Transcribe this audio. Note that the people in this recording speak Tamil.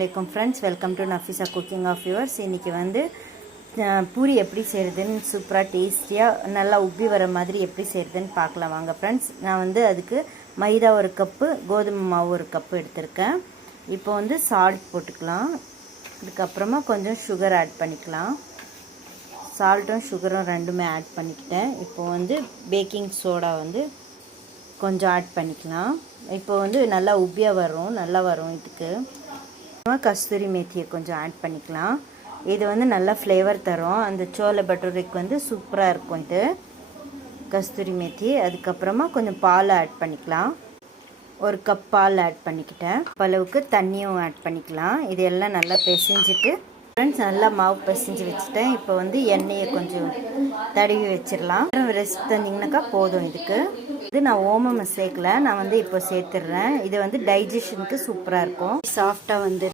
Assalamualaikum friends, welcome to Nafisa Cooking of Yours. இன்னைக்கு வந்து பூரி எப்படி செய்யறதுன்னு சூப்பரா டேஸ்டியா நல்லா உப்பி வர மாதிரி எப்படி செய்யறதுன்னு பார்க்கலாம் வாங்க फ्रेंड्स. நான் வந்து அதுக்கு மைதா ஒரு கப், கோதுமை மாவு ஒரு கப் எடுத்துர்க்கேன். இப்போ வந்து salt போட்டுக்கலாம். அதுக்கு அப்புறமா கொஞ்சம் sugar ஆட் பண்ணிக்கலாம். சால்ட்டும் சுகரும் ரெண்டுமே ஆட் பண்ணிக்கிட்டேன். இப்போ வந்து பேக்கிங் சோடா வந்து கொஞ்சம் ஆட் பண்ணிக்கலாம். இப்போ வந்து நல்லா உப்பியா வரும், நல்லா வரும். இதுக்கு கஸ்தூரி மேத்தியை கொஞ்சம் ஆட் பண்ணிக்கலாம். இது வந்து நல்லா ஃப்ளேவர் தரும். அந்த சோலை பட்டூரிக்கு வந்து சூப்பராக இருக்கும் இது கஸ்தூரி மேத்தி. அதுக்கப்புறமா கொஞ்சம் பால் ஆட் பண்ணிக்கலாம். ஒரு கப் பால் ஆட் பண்ணிக்கிட்டேன். அளவுக்கு தண்ணியும் ஆட் பண்ணிக்கலாம். இது எல்லாம் நல்லா பிசைஞ்சிட்டு ஃப்ரெண்ட்ஸ் நல்லா மாவு பிசைஞ்சு வச்சுட்டேன். இப்போ வந்து எண்ணெயை கொஞ்சம் தடவி வச்சிடலாம். ரெஸ்ட் தந்திங்கனாக்கா போதும். இதுக்கு இது நான் ஓமம் சேர்க்கல, நான் வந்து இப்போ சேர்த்துடுறேன். இது வந்து டைஜஷனுக்கு சூப்பராக இருக்கும். சாஃப்டாக வந்து